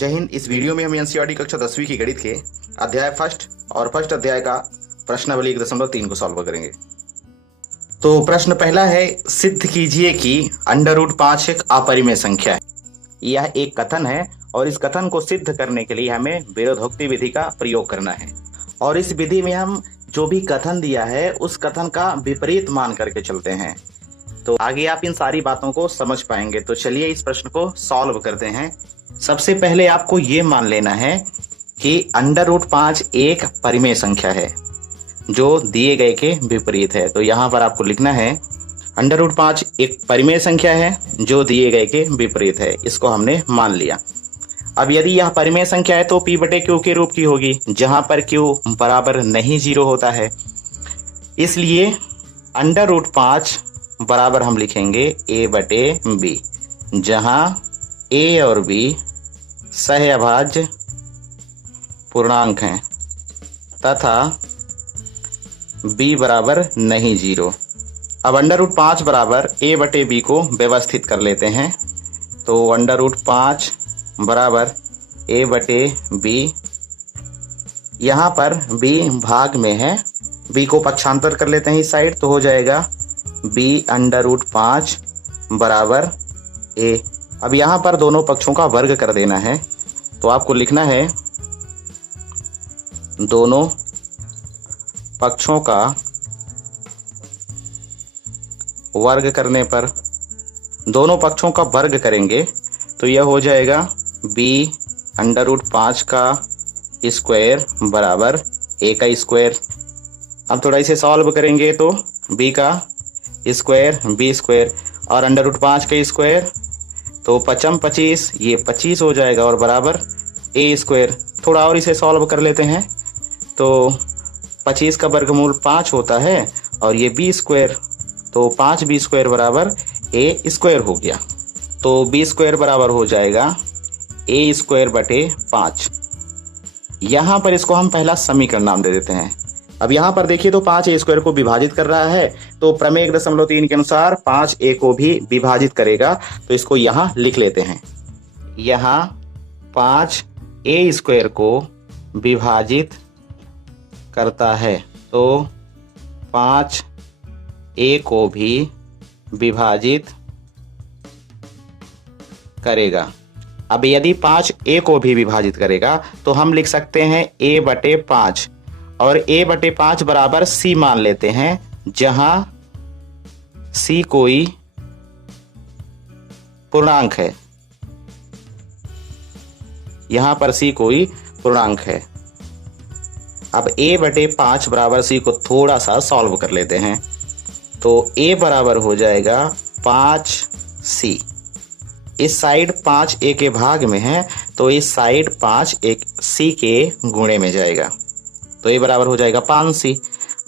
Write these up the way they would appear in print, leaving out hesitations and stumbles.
जय हिंद। इस वीडियो में हम एनसीईआरटी कक्षा 10वीं की गणित के अध्याय फर्स्ट और फर्स्ट अध्याय का प्रश्नावली 1.3 को सॉल्व करेंगे। तो प्रश्न पहला है, सिद्ध कीजिए कि √5 एक अपरिमेय संख्या है। यह एक कथन है और इस कथन को सिद्ध करने के लिए हमें विरोधोक्ति विधि का प्रयोग करना है और इस विधि में हम जो भी कथन दिया है उस कथन का विपरीत मान करके चलते हैं। तो आगे आप इन सारी बातों को समझ पाएंगे। तो चलिए इस प्रश्न को सॉल्व करते हैं। सबसे पहले आपको ये मान लेना है कि √5 एक परिमेय संख्या है जो दिए गए के विपरीत है। तो यहाँ पर आपको लिखना है √5 एक परिमेय संख्या है जो दिए गए के विपरीत है। इसको हमने मान लिया। अब यदि यह परिमेय संख्या है तो P/Q के रूप की होगी, जहां पर Q बराबर नहीं 0 होता है। इसलिए √5 बराबर हम लिखेंगे A/B, जहां A और B सहअभाज्य पूर्णांक हैं तथा B बराबर नहीं 0। अब √5 बराबर A/B को व्यवस्थित कर लेते हैं। तो √5 बराबर A/B, यहाँ पर B भाग में है, B को पक्षांतर कर लेते हैं इस साइड, तो हो जाएगा B√5 बराबर A। अब यहाँ पर दोनों पक्षों का वर्ग कर देना है। तो आपको लिखना है दोनों पक्षों का वर्ग करने पर, दोनों पक्षों का वर्ग करेंगे तो यह हो जाएगा B√5 का स्क्वायर बराबर A का स्क्वायर। अब थोड़ा इसे सॉल्व करेंगे तो B का स्क्वायर B स्क्वायर और √5 का स्क्वायर, तो 25, ये 25 हो जाएगा और बराबर A स्क्वायर। थोड़ा और इसे सॉल्व कर लेते हैं तो 25 का वर्गमूल 5 होता है और ये B स्क्वायर, तो 5B स्क्वायर बराबर A स्क्वायर हो गया। तो B स्क्वायर बराबर हो जाएगा A स्क्वायर बटे 5। यहाँ पर इसको हम पहला समीकरण नाम दे देते हैं। अब यहाँ पर देखिए तो 5A स्क्वायर को विभाजित कर रहा है, तो प्रमेय 1.3 के अनुसार 5A को भी विभाजित करेगा। तो इसको यहाँ लिख लेते हैं। यहाँ 5A स्क्वायर को विभाजित करता है तो 5A को भी विभाजित करेगा। अब यदि 5A को भी विभाजित करेगा तो हम लिख सकते हैं A/5 और A/5 बराबर C मान लेते हैं, जहां C कोई पूर्णांक है। यहां पर C कोई पूर्णांक है। अब A/5 बराबर C को थोड़ा सा सॉल्व कर लेते हैं। तो A बराबर हो जाएगा 5C। इस साइड 5A के भाग में है तो इस साइड 5A C के गुणे में जाएगा, तो A बराबर हो जाएगा 5C।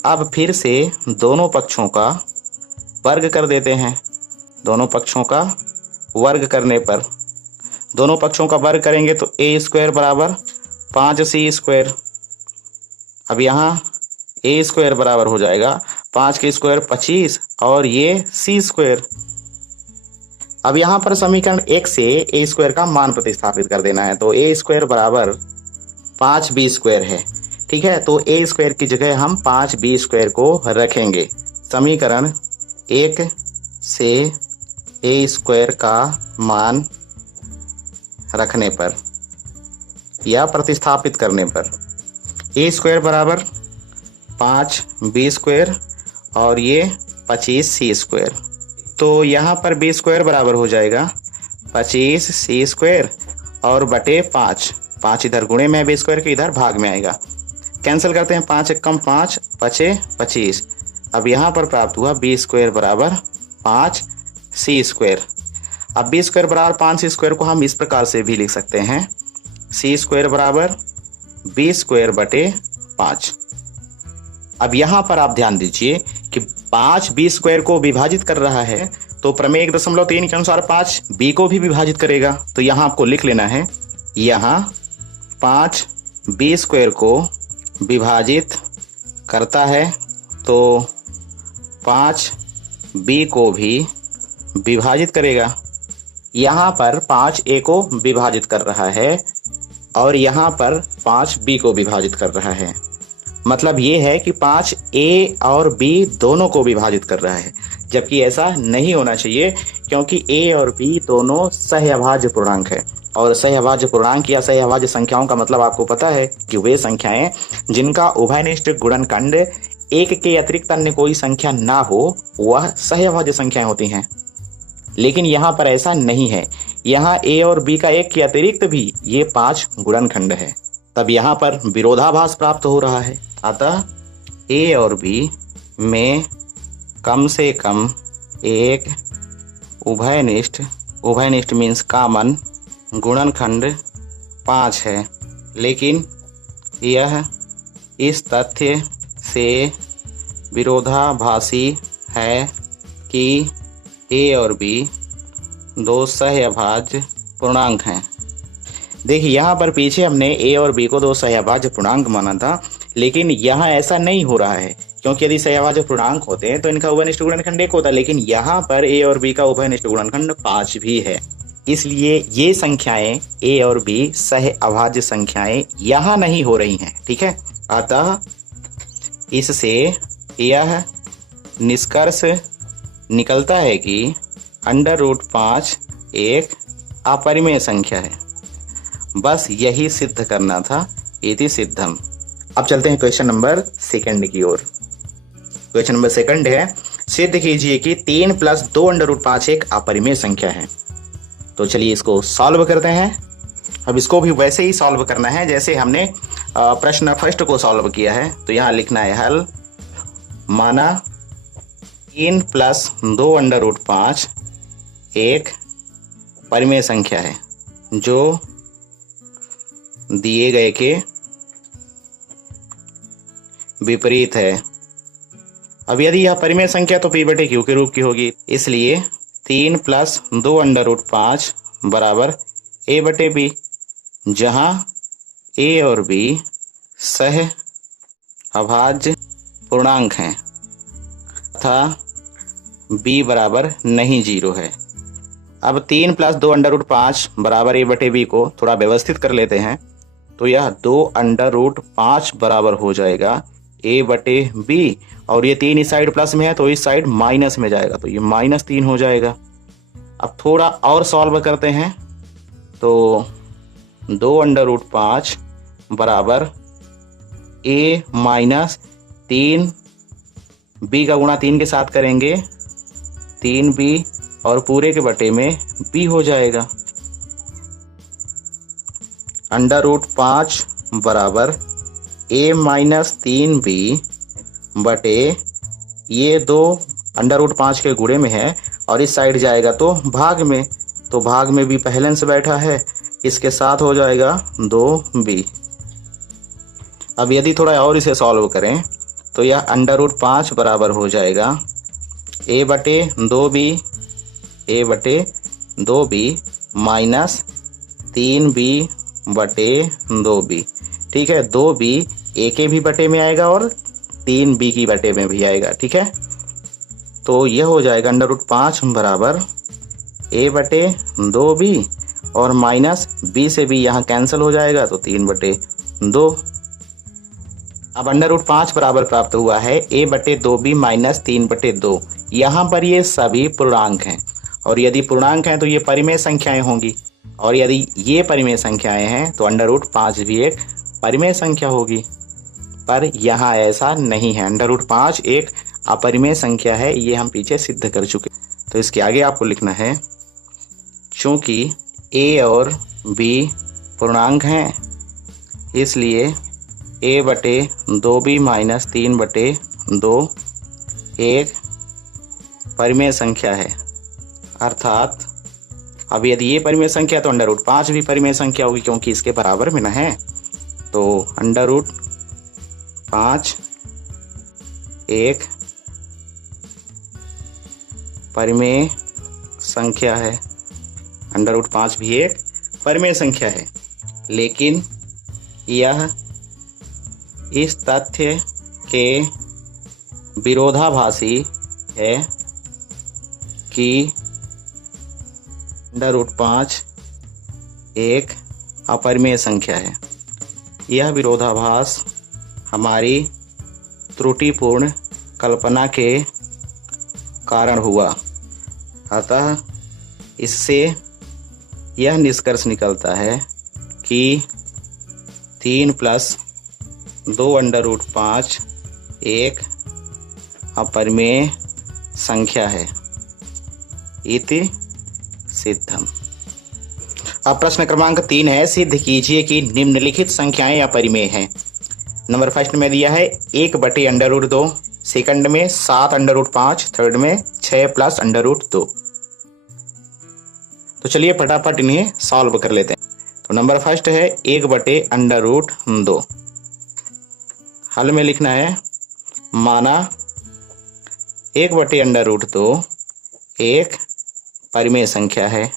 अब फिर से दोनों पक्षों का वर्ग कर देते हैं। दोनों पक्षों का वर्ग करने पर, दोनों पक्षों का वर्ग करेंगे तो A स्क्वायर बराबर 5C स्क्वायर। अब यहाँ A स्क्वायर बराबर हो जाएगा 5 के स्क्वायर 25 और ये C स्क्वायर। अब यहाँ पर समीकरण 1 से A स्क्वायर का मान प्रतिस्थापित कर देना है। तो A स्क्वायर बराबर 5B स्क्वायर है, ठीक है। तो A स्क्वायर की जगह हम 5B स्क्वायर को रखेंगे। समीकरण 1 से A स्क्वायर का मान रखने पर या प्रतिस्थापित करने पर A स्क्वायर बराबर 5B स्क्वायर और ये 25C स्क्वायर। तो यहाँ पर B स्क्वायर बराबर हो जाएगा 25C स्क्वायर और बटे 5 इधर गुणे में है, B स्क्वायर के इधर भाग में आएगा। कैंसिल करते हैं, 5 × 5 बचे 25। अब यहाँ पर प्राप्त हुआ B स्क्वायर बराबर 5C स्क्वायर। अब B स्क्वायर बराबर 5C स्क्वायर को हम इस प्रकार से भी लिख सकते हैं, C स्क्वायर बराबर B स्क्वायर बटे 5। अब यहाँ पर आप ध्यान दीजिए कि 5B स्क्वायर को विभाजित कर रहा है तो प्रमेय 1.3 के अनुसार 5B को भी विभाजित करेगा। तो यहाँ आपको लिख लेना है, यहाँ 5B स्क्वायर को विभाजित करता है तो 5B को भी विभाजित करेगा। यहाँ पर 5a को विभाजित कर रहा है और यहाँ पर 5b को विभाजित कर रहा है। मतलब ये है कि 5a और b दोनों को विभाजित कर रहा है, जबकि ऐसा नहीं होना चाहिए क्योंकि a और b दोनों सहअभाज्य पूर्णांक है। और सहअभाज्य पूर्णांक या सहअभाज्य संख्याओं का मतलब आपको पता है कि वे संख्याएं जिनका उभयनिष्ठ गुणनखंड एक के अतिरिक्त अन्य कोई संख्या ना हो वह सहअभाज्य संख्याएं होती हैं। लेकिन यहाँ पर ऐसा नहीं है, यहाँ a और b का एक के अतिरिक्त भी ये 5 गुणनखंड है, तब यहाँ पर विरोधाभास प्राप्त हो रहा है। अतः a और b में कम से कम एक उभयनिष्ठ मीन्स कामन गुणनखंड 5 है। लेकिन यह इस तथ्य से विरोधाभासी है कि a और b दो सहअभाज्य पूर्णांक हैं। देखिए यहाँ पर पीछे हमने a और b को दो सहअभाज्य पूर्णांक माना था, लेकिन यहाँ ऐसा नहीं हो रहा है क्योंकि यदि सहअभाज्य पूर्णांक होते हैं तो इनका उभयनिष्ठ गुणनखंड 1 होता, लेकिन यहाँ पर a और b का उभयनिष्ठ गुणनखंड 5 भी है। इसलिए ये संख्याएं a और b सहअभाज्य संख्याएं यहाँ नहीं हो रही हैं। ठीक है, अतः इससे यह निष्कर्ष निकलता है कि √5 एक अपरिमेय संख्या है। बस यही सिद्ध करना था, इति सिद्धम। अब चलते हैं क्वेश्चन नंबर 2 की ओर। क्वेश्चन नंबर 2 है, सिद्ध कीजिए कि 3 + 2 √5 एक अपरिमेय संख्या है। तो चलिए इसको सॉल्व करते हैं। अब इसको भी वैसे ही सॉल्व करना है जैसे हमने प्रश्न फर्स्ट को सॉल्व किया है। तो यहाँ लिखना है हल, माना 3 + 2 √5 एक परिमेय संख्या है जो दिए गए के विपरीत है। अब यदि यह परिमेय संख्या तो p/q के रूप की होगी, इसलिए 3 + 2 √5 बराबर a/b, जहां a और b सहअभाज्य पूर्णांक हैं तथा b बराबर नहीं 0 है। अब 3 + 2 √5 बराबर a/b को थोड़ा व्यवस्थित कर लेते हैं। तो यह 2 √5 बराबर हो जाएगा a/b, और ये 3 इस साइड प्लस में है तो इस साइड माइनस में जाएगा, तो ये -3 हो जाएगा। अब थोड़ा और सॉल्व करते हैं। तो 2 √5 बराबर a - 3, b का गुणा 3 के साथ करेंगे 3b, और पूरे के बटे में b हो जाएगा। √5 बराबर a - 3b बटे ये 2 √5 के गुणे में है और इस साइड जाएगा तो भाग में, तो भाग में भी पहले से बैठा है, इसके साथ हो जाएगा 2b। अब यदि थोड़ा और इसे सॉल्व करें तो यह √5 बराबर हो जाएगा a/2b माइनस 3b/2b। ठीक है, 2b a के भी बटे में आएगा और 3b की बटे में भी आएगा। ठीक है, तो यह हो जाएगा √5 बराबर a/2b और माइनस b से b यहाँ कैंसिल हो जाएगा तो 3/2। अब √5 बराबर प्राप्त हुआ है a/2b माइनस 3/2। यहाँ पर ये सभी पूर्णांक हैं, और यदि पूर्णांक हैं तो ये परिमेय संख्याएं होंगी, और यदि ये परिमेय संख्याएं हैं तो √5 भी एक परिमेय संख्या होगी। पर यहाँ ऐसा नहीं है, √5 एक अपरिमेय संख्या है, ये हम पीछे सिद्ध कर चुके। तो इसके आगे आपको लिखना है, चूंकि a और b पूर्णांक हैं इसलिए a/2b माइनस 3/2 एक परिमेय संख्या है। अर्थात अब यदि ये परिमेय संख्या तो √5 भी परिमेय संख्या होगी क्योंकि इसके बराबर में ना है। तो √5 एक परिमेय संख्या है, √5 भी एक परिमेय संख्या है, लेकिन यह इस तथ्य के विरोधाभासी है कि √5 एक अपरिमेय संख्या है। यह विरोधाभास हमारी त्रुटिपूर्ण कल्पना के कारण हुआ। अतः इससे यह निष्कर्ष निकलता है कि 3 + 2√5 एक अपरिमेय संख्या है। इति सिद्धम। अब प्रश्न क्रमांक 3 है, सिद्ध कीजिए कि निम्नलिखित संख्याएं अपरिमेय हैं। नंबर फर्स्ट में दिया है 1/√2, सेकंड में 7√5, थर्ड में 6 + √2। तो चलिए फटाफट इन्हें सॉल्व कर लेते हैं। तो नंबर फर्स्ट है 1/√2। हल में लिखना है, माना 1/√2 एक परिमेय संख्या है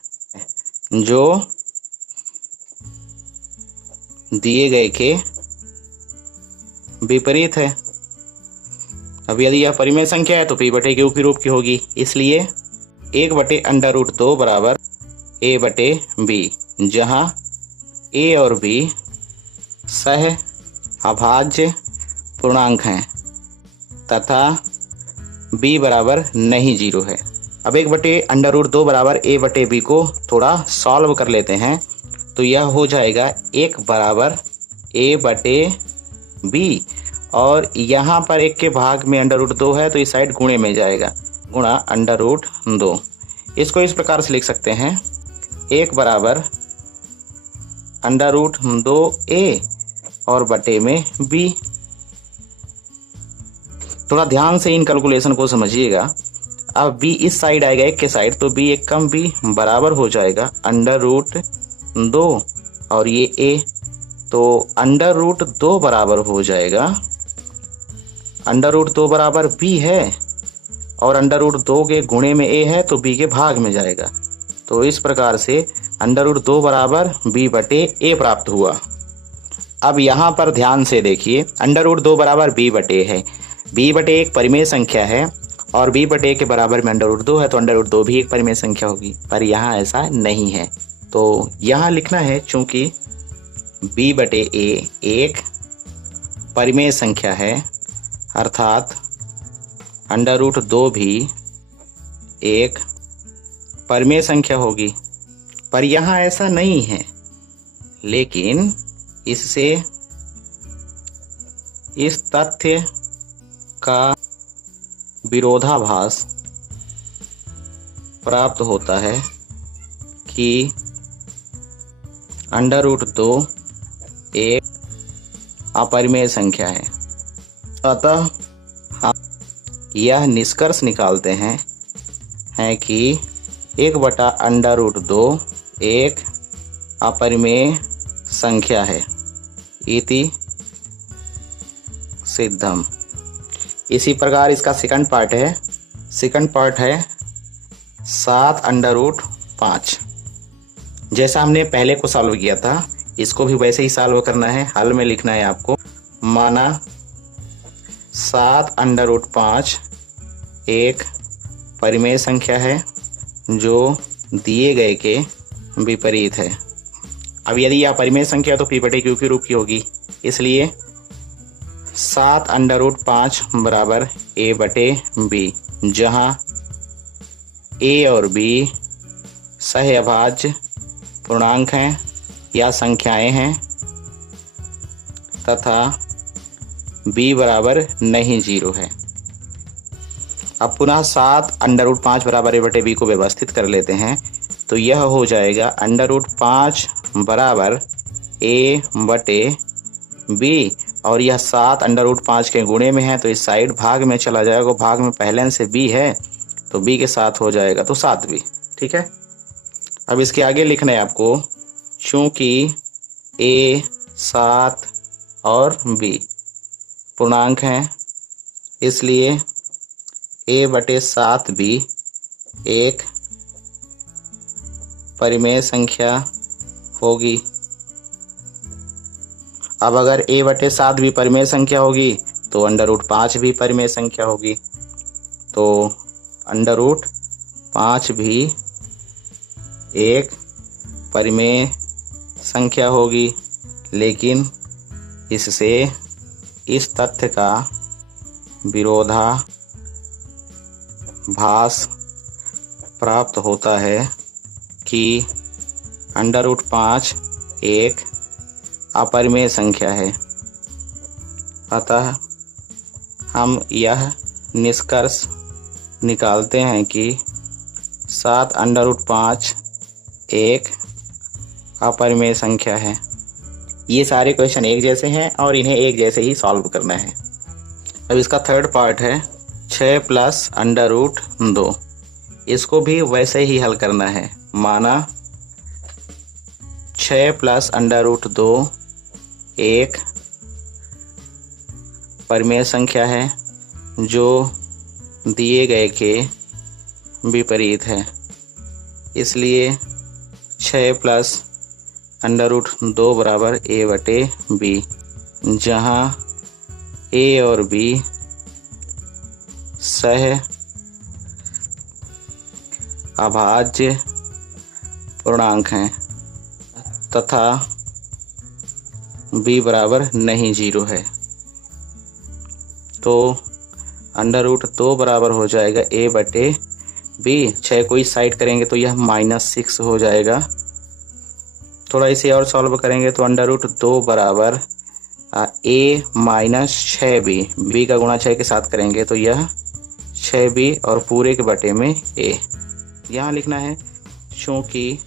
जो दिए गए के विपरीत है। अब यदि यह परिमेय संख्या है तो p/q के रूप की होगी, इसलिए 1/√2 बराबर a/b, जहां a और b सह अभाज्य पूर्णांक हैं तथा b बराबर नहीं 0 है। अब 1/√2 बराबर a/b को थोड़ा सॉल्व कर लेते हैं। तो यह हो जाएगा 1 बराबर a/b, और यहाँ पर 1 के भाग में √2 है तो इस साइड गुणे में जाएगा, गुणा √2। इसको इस प्रकार से लिख सकते हैं, 1 बराबर √2a और बटे में b। थोड़ा ध्यान से इन कैलकुलेशन को समझिएगा। अब b इस साइड आएगा 1 के साइड, तो b 1 कम b बराबर हो जाएगा √2 और ये a, तो √2 बराबर हो जाएगा, √2 बराबर b है और √2 के गुणे में a है तो b के भाग में जाएगा। तो इस प्रकार से √2 बराबर b/a प्राप्त हुआ। अब यहाँ पर ध्यान से देखिए, √2 बराबर b/a है। b/a एक परिमेय संख्या है और b/a के बराबर में √2 है, तो √2 भी एक परिमेय संख्या होगी, पर यहाँ ऐसा नहीं है। तो यहाँ लिखना है, चूंकि b/a एक परिमेय संख्या है, अर्थात √2 भी एक परिमेय संख्या होगी, पर यहाँ ऐसा नहीं है। लेकिन इससे इस तथ्य का विरोधाभास प्राप्त होता है कि √2 एक अपरिमेय संख्या है। अतः हम यह निष्कर्ष निकालते हैं कि 1/√2 एक अपरिमेय संख्या है। इति सिद्धम। इसी प्रकार इसका सेकंड पार्ट है। सेकंड पार्ट है 7√5। जैसा हमने पहले को सॉल्व किया था, इसको भी वैसे ही सॉल्व करना है। हल में लिखना है आपको, माना 7√5 एक परिमेय संख्या है जो दिए गए के विपरीत है। अब यदि यह परिमेय संख्या तो p/q के रूप की होगी, इसलिए 7√5 बराबर a/b, जहां a और b सह अभाज्य पूर्णांक हैं या संख्याएं हैं तथा b बराबर नहीं 0 है। अब पुनः 7√5 बराबर a/b को व्यवस्थित कर लेते हैं। तो यह हो जाएगा √5 बराबर a/b, और यह 7√5 के गुणे में है तो इस साइड भाग में चला जाएगा। भाग में पहले से b है तो b के साथ हो जाएगा, तो 7b। ठीक है। अब इसके आगे लिखना है आपको, चूंकि a 7 और b पूर्णांक हैं, इसलिए a/7 भी एक परिमेय संख्या होगी। अब अगर a/7 भी परिमेय संख्या होगी तो √5 भी परिमेय संख्या होगी। तो √5 भी एक परिमेय संख्या होगी, लेकिन इससे इस तथ्य का विरोधाभास प्राप्त होता है कि √5 एक अपरिमेय संख्या है। अतः हम यह निष्कर्ष निकालते हैं कि 7√5 एक अपरिमेय संख्या है। ये सारे क्वेश्चन एक जैसे हैं और इन्हें एक जैसे ही सॉल्व करना है। अब इसका थर्ड पार्ट है 6 + √2। इसको भी वैसे ही हल करना है। माना 6 + √2 एक परिमेय संख्या है जो दिए गए के विपरीत है। इसलिए 6 + √2 बराबर a/b, जहाँ a और b सह अभाज्य पूर्णांक हैं तथा b बराबर नहीं 0 है। तो √2 बराबर हो जाएगा a/b। 6 को इस साइड करेंगे तो यह -6 हो जाएगा। थोड़ा इसे और सॉल्व करेंगे तो √2 बराबर a - 6b, b का गुणा 6 के साथ करेंगे तो यह 6b और पूरे के बटे में a। यहाँ लिखना है चूँकि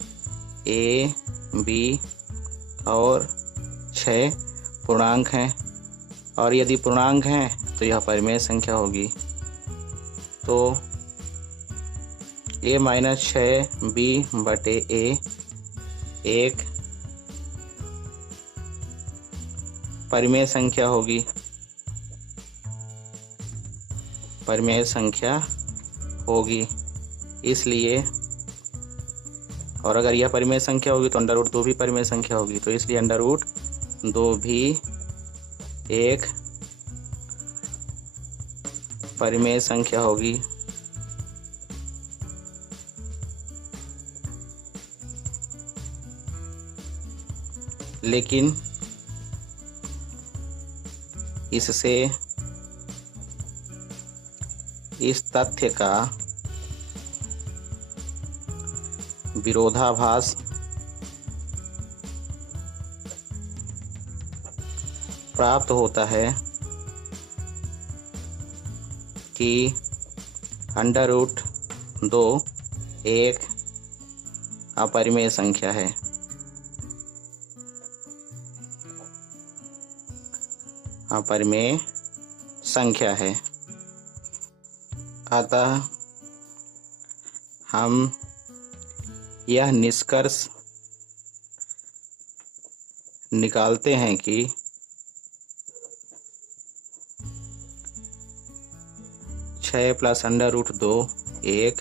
a, b और 6 पूर्णांक हैं और यदि पूर्णांक हैं तो यह परिमेय संख्या होगी। तो a - 6b बटे a एक परिमेय संख्या होगी, इसलिए, और अगर यह परिमेय संख्या होगी तो √2 भी परिमेय संख्या होगी, तो इसलिए √2 भी एक परिमेय संख्या होगी। लेकिन इससे इस तथ्य का विरोधाभास प्राप्त होता है कि √2 एक अपरिमेय संख्या है। अतः हम यह निष्कर्ष निकालते हैं कि 6 + √2 एक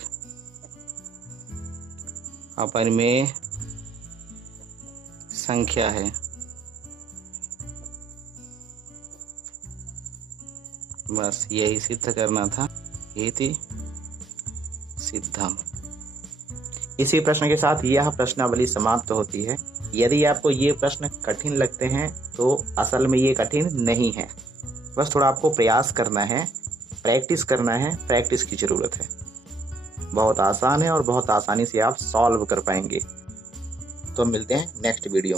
अपरिमेय संख्या है। बस यही सिद्ध करना था। इति सिद्धम। इसी प्रश्न के साथ यह प्रश्नावली समाप्त होती है। यदि आपको ये प्रश्न कठिन लगते हैं तो असल में ये कठिन नहीं है, बस थोड़ा आपको प्रयास करना है, प्रैक्टिस करना है, प्रैक्टिस की ज़रूरत है। बहुत आसान है और बहुत आसानी से आप सॉल्व कर पाएंगे। तो मिलते हैं नेक्स्ट वीडियो।